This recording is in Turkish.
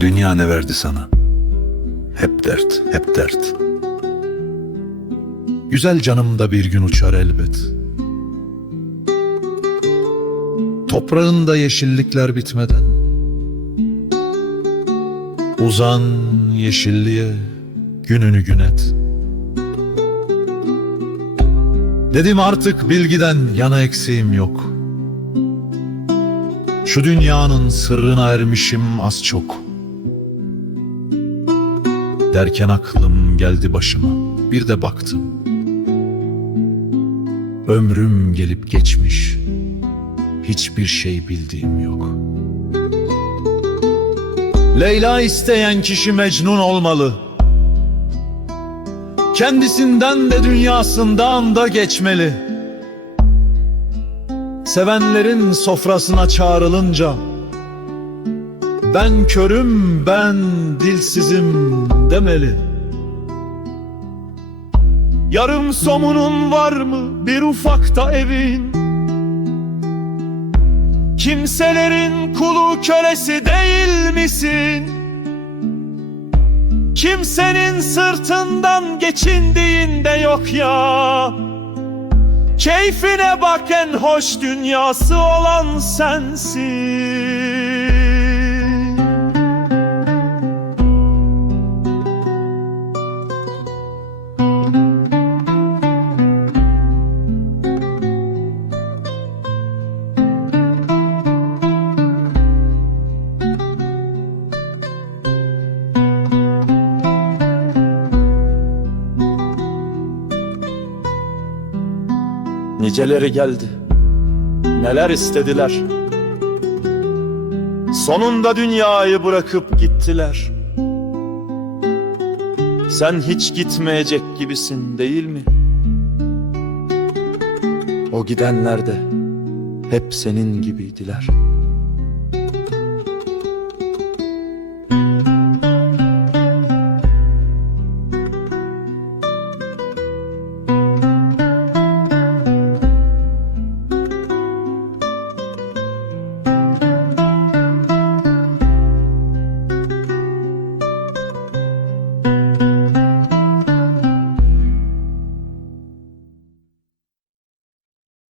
Dünya ne verdi sana? Hep dert, hep dert. Güzel canım da bir gün uçar elbet. Toprağında yeşillikler bitmeden. Uzan yeşilliğe gününü gün et. Dedim artık bilgiden yana eksiğim yok. Şu dünyanın sırrına ermişim az çok. Derken aklım geldi başıma bir de baktım Ömrüm gelip geçmiş. Hiçbir şey bildiğim yok. Leyla isteyen kişi Mecnun olmalı. Kendisinden de dünyasından da geçmeli. Sevenlerin sofrasına çağrılınca ben körüm, ben dilsizim demeli. Yarım somunun var mı bir ufakta evin? Kimselerin kulu kölesi değil misin? Kimsenin sırtından geçindiğinde yok ya. Keyfine bak en hoş dünyası olan sensin. Niceleri geldi. Neler istediler. Sonunda dünyayı bırakıp gittiler. Sen hiç gitmeyecek gibisin değil mi? O gidenler de hep senin gibiydiler.